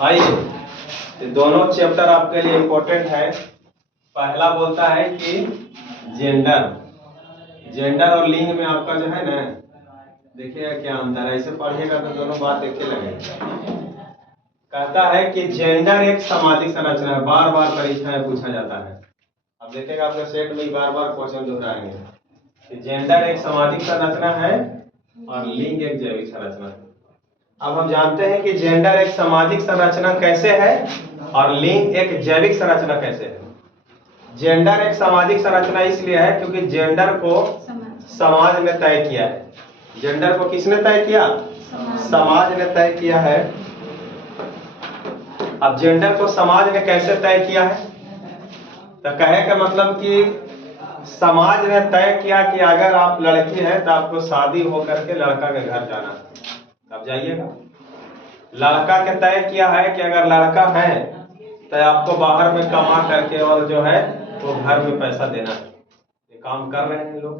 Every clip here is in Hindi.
आइए, तो दोनों चैप्टर आपके लिए इम्पोर्टेंट है। पहला बोलता है कि जेंडर और लिंग में आपका जो है ना, देखिएगा क्या अंतर है। इसे पढ़िएगा तो दोनों बात देखे लगेगा। कहता है कि जेंडर एक सामाजिक संरचना है, बार बार परीक्षा में पूछा जाता है। अब देखिएगा आपके सेट में बार बार क्वेश्चन दोहराएंगे कि जेंडर एक सामाजिक संरचना है और लिंग एक जैविक संरचना है। अब हम जानते हैं कि जेंडर एक सामाजिक संरचना कैसे है और लिंग एक जैविक संरचना कैसे है। जेंडर एक सामाजिक संरचना इसलिए है क्योंकि जेंडर को समाज ने तय किया है। जेंडर को किसने तय किया? समाज ने तय किया है। अब जेंडर को समाज ने कैसे तय किया है? तो कहे का मतलब कि समाज ने तय किया कि अगर आप लड़की है तो आपको शादी होकर के लड़का के घर जाना, अब जाइएगा। लड़का के तय किया है कि अगर लड़का है तो आपको बाहर में कमा करके और जो है वो घर में पैसा देना है। ये काम कर रहे हैं लोग।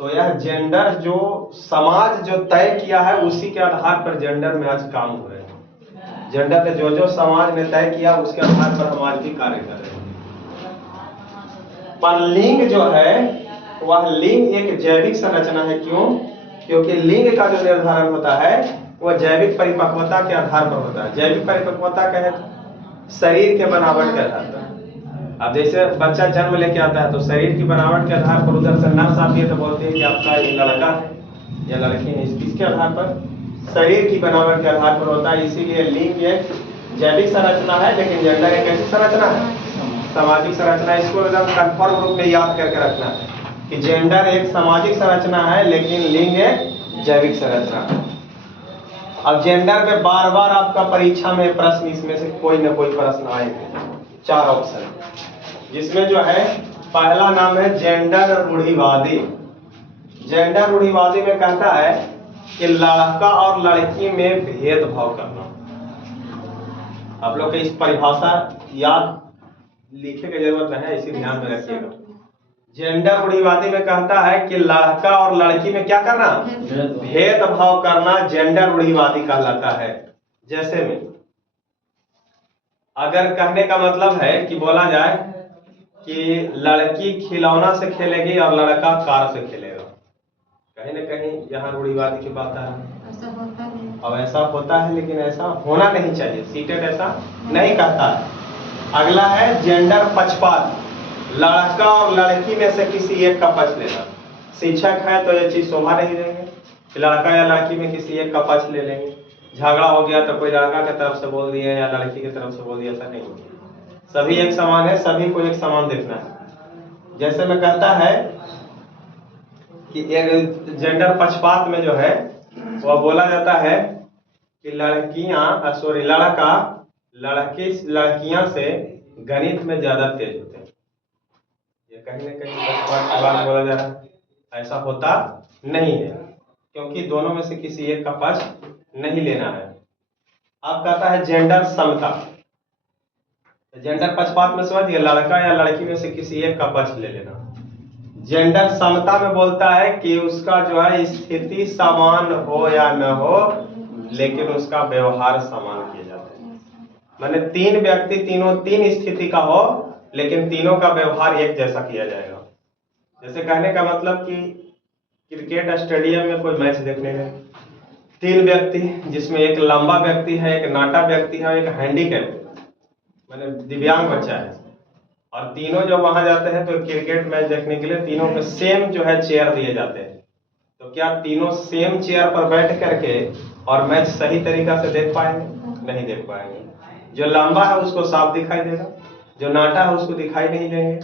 तो यह जेंडर जो समाज जो तय किया है उसी के आधार पर जेंडर में आज काम हो रहे हैं। जेंडर पे जो समाज ने तय किया उसके आधार पर हम आज भी कार्य कर रहे हैं। पर लिंग जो है वह लिंग एक जैविक संरचना है। क्यों? क्योंकि लिंग का जो निर्धारण होता है वह जैविक परिपक्वता के आधार पर होता है। जैविक परिपक्वता कहे शरीर के बनावट के आधार पर। अब जैसे बच्चा जन्म लेके आता है तो शरीर की बनावट के आधार पर उधर से नर्स आती है तो बोलते हैं कि आपका ये लड़का है या लड़की है। इसके आधार पर शरीर की बनावट के आधार पर होता है। इसीलिए लिंग एक जैविक संरचना है, लेकिन जेंडर एक ऐसी संरचना है सामाजिक संरचना। इसको एकदम कन्फर्म रूप में याद करके रखना है कि जेंडर एक सामाजिक संरचना है लेकिन लिंग एक जैविक संरचना है। अब जेंडर पे बार बार आपका परीक्षा में प्रश्न, इसमें से कोई ना कोई प्रश्न आएंगे। 4 ऑप्शन, जिसमें जो है पहला नाम है जेंडर रूढ़िवादी। जेंडर रूढ़िवादी में कहता है कि लड़का और लड़की में भेदभाव करना। आप लोग की इस परिभाषा याद लिखे की जरूरत नहीं है, इसी ध्यान में रखिएगा। जेंडर रूढ़िवादी में कहता है कि लड़का और लड़की में क्या करना? भेदभाव करना जेंडर रूढ़िवादी कहलाता है। जैसे में अगर कहने का मतलब है कि बोला जाए कि लड़की खिलौना से खेलेगी और लड़का कार से खेलेगा, कहीं ना कहीं यहाँ रूढ़िवादी की बात है। अब ऐसा होता है लेकिन ऐसा होना नहीं चाहिए। सीटेट ऐसा नहीं कहता है। अगला है जेंडर पक्षपात, लड़का और लड़की में से किसी एक का पक्ष लेना। शिक्षक है तो ये चीज शोभा नहीं देंगे कि लड़का या लड़की में किसी एक का पक्ष ले लेंगे। झगड़ा हो गया तो कोई लड़का की तरफ से बोल दिया या लड़की की तरफ से बोल दिया, ऐसा नहीं होगा। सभी एक समान है, सभी को एक समान देखना है। जैसे मैं कहता है कि एक जेंडर पक्षपात में जो है वह बोला जाता है कि लड़का लड़कियां से गणित में ज्यादा तेज होते हैं। ये कहीं ना कहीं पक्षपात की बात बोला जा रहा है। ऐसा होता नहीं है क्योंकि दोनों में से किसी एक का पक्ष नहीं लेना है। अब कहता है जेंडर समता। जेंडर पक्षपात में समझिए लड़का या लड़की में से किसी एक का पक्ष ले लेना। जेंडर समता में बोलता है कि उसका जो है स्थिति समान हो या न हो लेकिन उसका व्यवहार समान किया जाता है। माने 3 व्यक्ति तीन स्थिति का हो लेकिन तीनों का व्यवहार एक जैसा किया जाएगा। जैसे कहने का मतलब कि क्रिकेट स्टेडियम में कोई मैच देखने गए, 3 व्यक्ति जिसमें एक लंबा व्यक्ति है, एक नाटा व्यक्ति है, एक हैंडीकैप माने दिव्यांग बच्चा है, और तीनों जब वहां जाते हैं तो क्रिकेट मैच देखने के लिए तीनों में सेम जो है चेयर दिए जाते हैं। तो क्या तीनों सेम चेयर पर बैठ करके और मैच सही तरीका से देख पाएंगे? नहीं देख पाएंगे। जो लंबा है उसको साफ दिखाई देगा, जो नाटा है उसको दिखाई नहीं देंगे,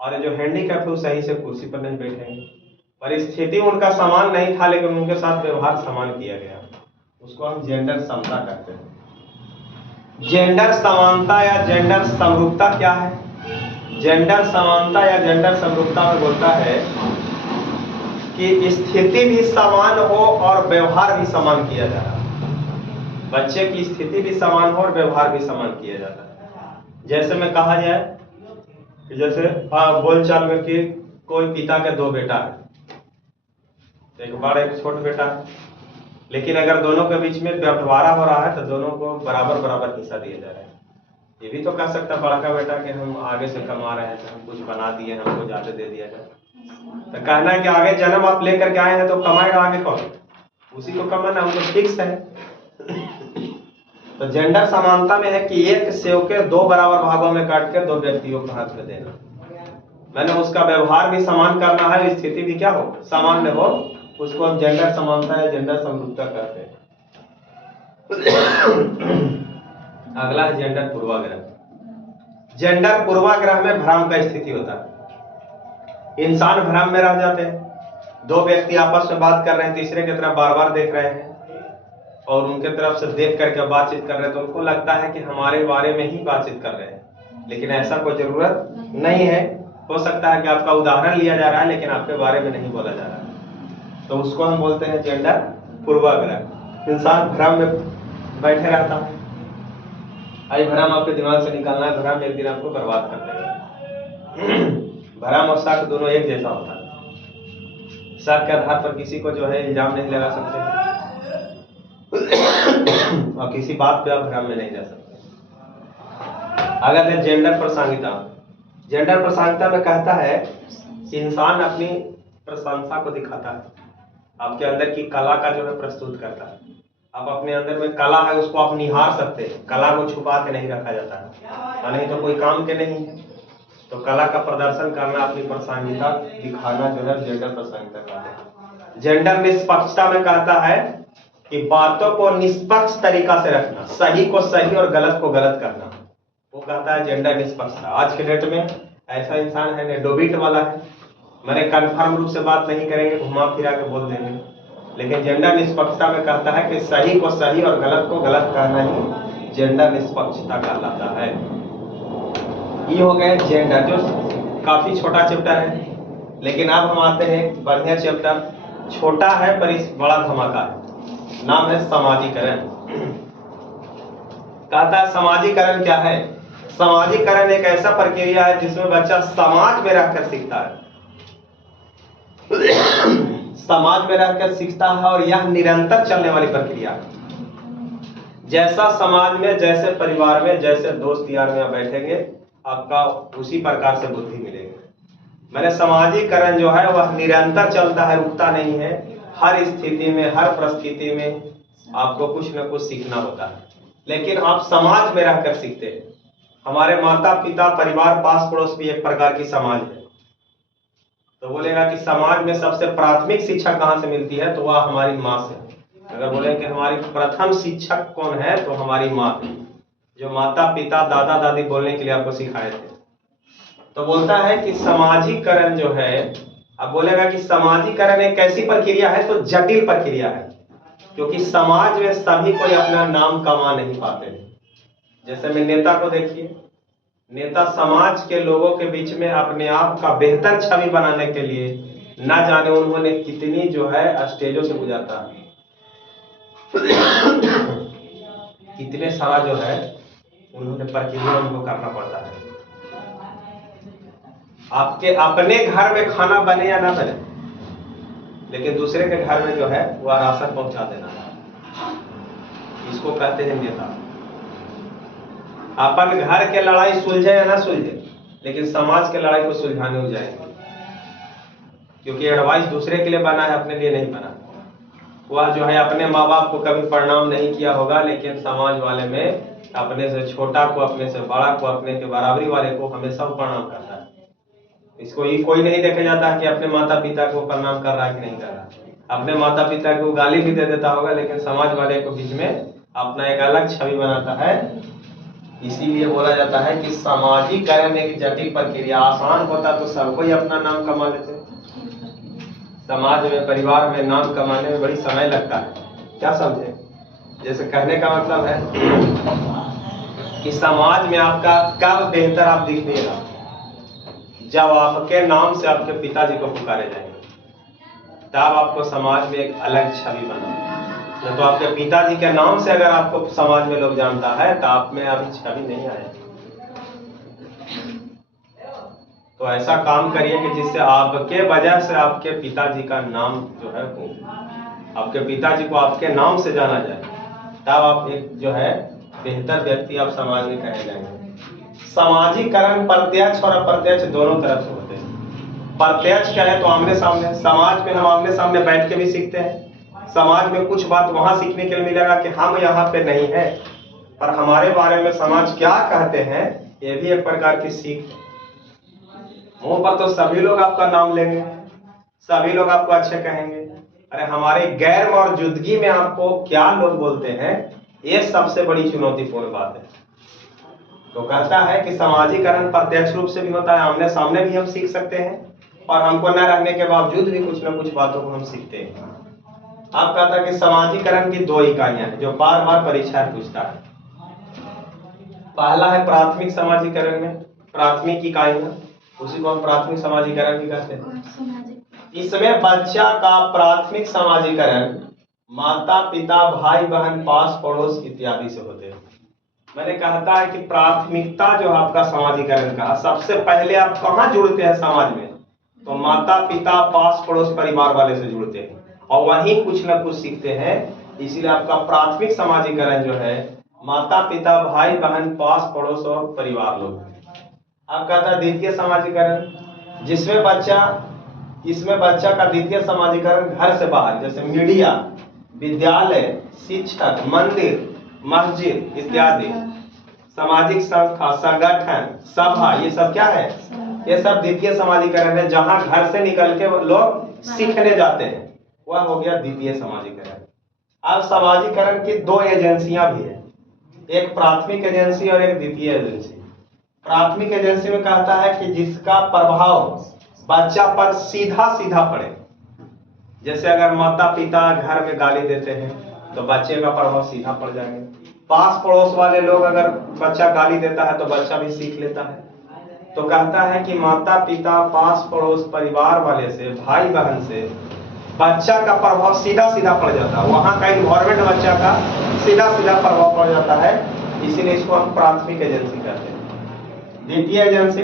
और जो हैंडीकैप है वो सही से कुर्सी पर नहीं बैठेंगे। परिस्थिति उनका समान नहीं था लेकिन उनके साथ व्यवहार समान किया गया, उसको हम जेंडर समता कहते हैं। जेंडर समानता या जेंडर समरूपता क्या है? जेंडर समानता या जेंडर समरूपता में बोलता है कि स्थिति भी समान हो और व्यवहार भी समान किया जा रहा है। बच्चे की स्थिति भी समान हो और व्यवहार भी समान किया जाता है। जैसे में कहा जाए कि जैसे बोलचाल में कि कोई पिता के 2 बेटा है, एक बड़ा एक छोटा बेटा है। लेकिन अगर दोनों के बीच में बंटवारा हो रहा है तो दोनों को बराबर बराबर हिस्सा दिया जा रहा है। ये भी तो कह सकता बड़का बेटा कि हम आगे से कमा रहे हैं तो हम कुछ बना दिए, हमको ज्यादा दे दिया जाए। तो कहना है कि आगे जन्म आप लेकर के आए हैं तो कमाएगा आगे कौन? उसी को कमाना, हम तो फिक्स है। तो जेंडर समानता में है कि एक सेव के दो बराबर भागों में काट के दो व्यक्तियों को हाथ में देना। मैंने उसका व्यवहार भी समान करना है, स्थिति भी क्या हो, सामान्य हो। उसको हम जेंडर समानता या जेंडर समरूपता कहते हैं। अगला है जेंडर पूर्वाग्रह। जेंडर पूर्वाग्रह में भ्रम का स्थिति होता है। इंसान भ्रम में रह जाते हैं। दो व्यक्ति आपस में बात कर रहे हैं, तीसरे की तरफ बार बार देख रहे हैं और उनके तरफ से देख करके बातचीत कर रहे हैं, तो उनको लगता है कि हमारे बारे में ही बातचीत कर रहे हैं, लेकिन ऐसा कोई जरूरत नहीं है। हो सकता है कि आपका उदाहरण लिया जा रहा है लेकिन आपके बारे में नहीं बोला जा रहा है, तो उसको हम बोलते हैं जेंडर पूर्वाग्रह। इंसान भ्रम में बैठे रहता है। आई भ्रम आपके दिमाग से निकालना है, भ्रम एक दिन आपको बर्बाद कर देगा। भ्रम और शक दोनों एक जैसा होता है। शक के आधार पर किसी को जो है इल्जाम नहीं लगा सकते और किसी बात पे आप भ्रम में नहीं जा सकते। अगर है जेंडर प्रासंगिकता। जेंडर प्रासंगिकता में कहता है कि इंसान अपनी प्रशंसा को दिखाता है, आपके अंदर की कला का जो है प्रस्तुत करता है। आप अपने अंदर में कला है उसको आप निहार सकते हैं, कला को छुपा के नहीं रखा जाता है, नहीं तो कोई काम के नहीं है। तो कला का प्रदर्शन करना, अपनी प्रासंगिकता दिखाना जो है जेंडर प्रासंगिकता कहते हैं। जेंडर निष्पक्षता में कहता है कि बातों को निष्पक्ष तरीका से रखना, सही को सही और गलत को गलत करना, वो कहता है जेंडर निष्पक्षता। आज के डेट में ऐसा इंसान है नेडोबिट वाला है, मैंने कन्फर्म रूप से बात नहीं करेंगे, घुमा फिरा के बोल देंगे, लेकिन जेंडर निष्पक्षता में कहता है कि सही को सही और गलत को गलत कहना ही जेंडर निष्पक्षता कहलाता है। ये हो गए जेंडर, जो काफी छोटा चैप्टर है, लेकिन अब हम आते हैं बढ़िया चैप्टर, छोटा है पर इस बड़ा धमाका है, नाम है समाजीकरण। कहता है समाजीकरण क्या है? समाजीकरण एक ऐसा प्रक्रिया है जिसमें बच्चा समाज में रहकर सीखता है। समाज में रहकर सीखता है और यह निरंतर चलने वाली प्रक्रिया है। जैसा समाज में, जैसे परिवार में, जैसे दोस्त यार में बैठेंगे, आपका उसी प्रकार से बुद्धि मिलेगी। मैंने समाजीकरण जो है वह निरंतर चलता है, रुकता नहीं है। हर स्थिति में, हर परिस्थिति में आपको कुछ न कुछ सीखना होता है, लेकिन आप समाज में रहकर सीखते हैं। हमारे माता पिता, परिवार, पास पड़ोस भी एक प्रकार की समाज है। तो बोलेगा कि समाज में सबसे प्राथमिक शिक्षा कहाँ से मिलती है, तो वह हमारी माँ से। अगर बोले कि हमारी प्रथम शिक्षक कौन है, तो हमारी माँ, जो माता पिता दादा दादी बोलने के लिए आपको सिखाए थे। तो बोलता है कि समाजीकरण जो है, अब बोलेगा कि समाजीकरण एक कैसी प्रक्रिया है, तो जटिल प्रक्रिया है, क्योंकि समाज में सभी कोई अपना नाम कमा नहीं पाते। जैसे में नेता को देखिए, नेता समाज के लोगों के बीच में अपने आप का बेहतर छवि बनाने के लिए ना जाने उन्होंने कितनी जो है स्टेजों से गुजरता है, कितने सारा जो है उन्होंने प्रक्रिया उनको करना पड़ता है। आपके अपने घर में खाना बने या ना बने, लेकिन दूसरे के घर में जो है वह राशन पहुंचा देना, इसको कहते हैं नेता। अपन घर के लड़ाई सुलझे या ना सुलझे, लेकिन समाज के लड़ाई को सुलझाने हो जाएंगे, क्योंकि एडवाइस दूसरे के लिए बना है, अपने लिए नहीं बना। वह जो है अपने माँ बाप को कभी प्रणाम नहीं किया होगा, लेकिन समाज वाले में अपने से छोटा को, अपने से बड़ा को, अपने के बराबरी वाले को हमेशा प्रणाम करता है। इसको ये कोई नहीं देखा जाता है कि अपने माता पिता को प्रणाम कर रहा है कि नहीं कर रहा। अपने माता पिता को गाली भी दे देता होगा, लेकिन समाज वाले को बीच में अपना एक अलग छवि बनाता है। इसीलिए बोला जाता है कि समाजीकरण एक जटिल प्रक्रिया। आसान होता तो सबको ही अपना नाम कमा लेते। समाज में, परिवार में नाम कमाने में बड़ी समय लगता है, क्या समझे? जैसे कहने का मतलब है कि समाज में आपका कब बेहतर आप दिखिएगा, जब आपके नाम से आपके पिताजी को पुकारे जाएंगे, तब आपको समाज में एक अलग छवि बना। तो आपके पिताजी के नाम से अगर आपको समाज में लोग जानता है, तो आप में अभी छवि नहीं आएगी। तो ऐसा काम करिए कि जिससे आपके वजह से आपके पिताजी का नाम जो है हो। आपके पिताजी को आपके नाम से जाना जाए, तब आप एक जो है बेहतर व्यक्ति आप समाज में कहे जाएंगे। समाजीकरण प्रत्यक्ष और अप्रत्यक्ष दोनों तरफ से होते हैं। प्रत्यक्ष क्या है तो आमने सामने, समाज में हम आमने सामने बैठ के भी सीखते हैं। समाज में कुछ बात वहां सीखने के लिए मिलेगा कि हम यहाँ पे नहीं है, पर हमारे बारे में समाज क्या कहते हैं, ये भी एक प्रकार की सीख है। मुंह पर तो सभी लोग आपका नाम लेंगे, सभी लोग आपको अच्छे कहेंगे, अरे हमारे गैर मौजूदगी में आपको क्या लोग बोलते हैं, ये सबसे बड़ी चुनौतीपूर्ण बात है। तो कहता है कि समाजीकरण प्रत्यक्ष रूप से भी होता है, आमने सामने भी हम सीख सकते हैं, और हमको न रहने के बावजूद भी कुछ न कुछ बातों को हम सीखते हैं। आप कहता है कि समाजीकरण की दो इकाइयां हैं जो बार बार परीक्षा पूछता है। पहला है प्राथमिक समाजीकरण में प्राथमिक इकाइयां, उसी को हम प्राथमिक समाजीकरण भी कहते हैं। इसमें बच्चा का प्राथमिक समाजीकरण माता पिता भाई बहन पास पड़ोस इत्यादि से होते हैं। मैंने कहता है कि प्राथमिकता जो आपका समाजीकरण का, सबसे पहले आप कहाँ जुड़ते हैं समाज में, तो माता पिता पास पड़ोस परिवार वाले से जुड़ते हैं और वहीं कुछ न कुछ सीखते हैं। इसीलिए आपका प्राथमिक समाजीकरण जो है माता पिता भाई बहन पास पड़ोस और परिवार लोग। आप कहता है द्वितीय समाजीकरण, इसमें बच्चा का द्वितीय समाजीकरण घर से बाहर, जैसे मीडिया, विद्यालय, शिक्षक, मंदिर, मस्जिद इत्यादि, सामाजिक संस्था, संगठन, सभा, ये सब क्या है, ये सब द्वितीय समाजीकरण है। जहां घर से निकल के लोग सीखने जाते हैं, वह हो गया द्वितीय समाजीकरण। अब समाजीकरण की दो एजेंसियां भी है, एक प्राथमिक एजेंसी और एक द्वितीय एजेंसी। प्राथमिक एजेंसी में कहता है कि जिसका प्रभाव बच्चा पर सीधा सीधा पड़े, जैसे अगर माता पिता घर में गाली देते हैं तो बच्चे का प्रभाव सीधा पड़ जाएगा। पास पड़ोस वाले लोग अगर बच्चा गाली देता है तो बच्चा भी सीख लेता है। तो कहता है कि माता पिता पास पड़ोस परिवार वाले से, भाई बहन से बच्चा का प्रभाव सीधा सीधा पड़ जाता है, वहां का इन्वायरमेंट बच्चा का सीधा सीधा प्रभाव पड़ जाता है, इसीलिए इसको हम प्राथमिक एजेंसी कहते हैं। द्वितीय एजेंसी,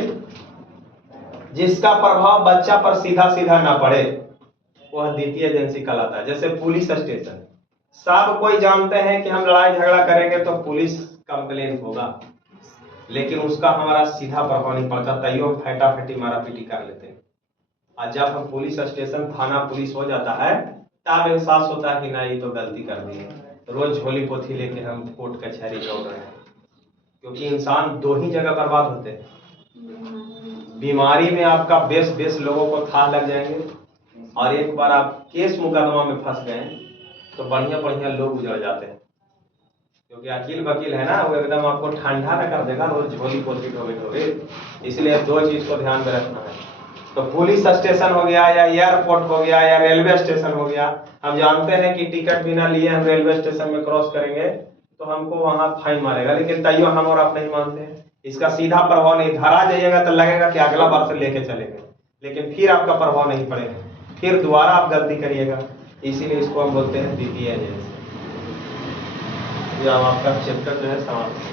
जिसका प्रभाव बच्चा पर सीधा सीधा ना पड़े, वह द्वितीय एजेंसी कहलाता है। जैसे पुलिस स्टेशन, सब कोई जानते हैं कि हम लड़ाई झगड़ा करेंगे तो पुलिस कंप्लेन होगा, लेकिन उसका हमारा सीधा प्रभाव नहीं पड़ता, तैयो फटाफटी मारा पीटी कर लेते हैं। और जब हम पुलिस स्टेशन थाना पुलिस हो जाता है तब एहसास होता है कि ना ये तो गलती कर दी है, रोज झोली पोथी लेके हम कोर्ट कचहरी दौड़ रहे हैं। क्योंकि इंसान दो ही जगह बर्बाद होते हैं, बीमारी में आपका बेस लोगों को था लग जाएंगे, और एक बार आप केस मुकदमा में फंस गए तो बढ़िया लोग उजड़ जाते हैं। क्योंकि अकील वकील है ना, वो एकदम आपको ठंडा न कर देगा, रोज झोली पोथी ढोगे। इसलिए दो चीज को ध्यान में रखना है। तो पुलिस स्टेशन हो गया या एयरपोर्ट हो गया या रेलवे स्टेशन हो गया, हम जानते हैं कि टिकट बिना लिए हम रेलवे स्टेशन में क्रॉस करेंगे तो हमको वहां फाइन मारेगा, लेकिन तैयो हम और आप नहीं मानते हैं। इसका सीधा प्रभाव नहीं, धरा जाइएगा तो लगेगा कि अगला बार से लेके चलेंगे, लेकिन फिर आपका प्रभाव नहीं पड़ेगा, फिर दोबारा आप गलती करिएगा। इसीलिए इसको हम बोलते हैं द्वितीय एजेंसी। ये आपका चैप्टर जो है समाप्त।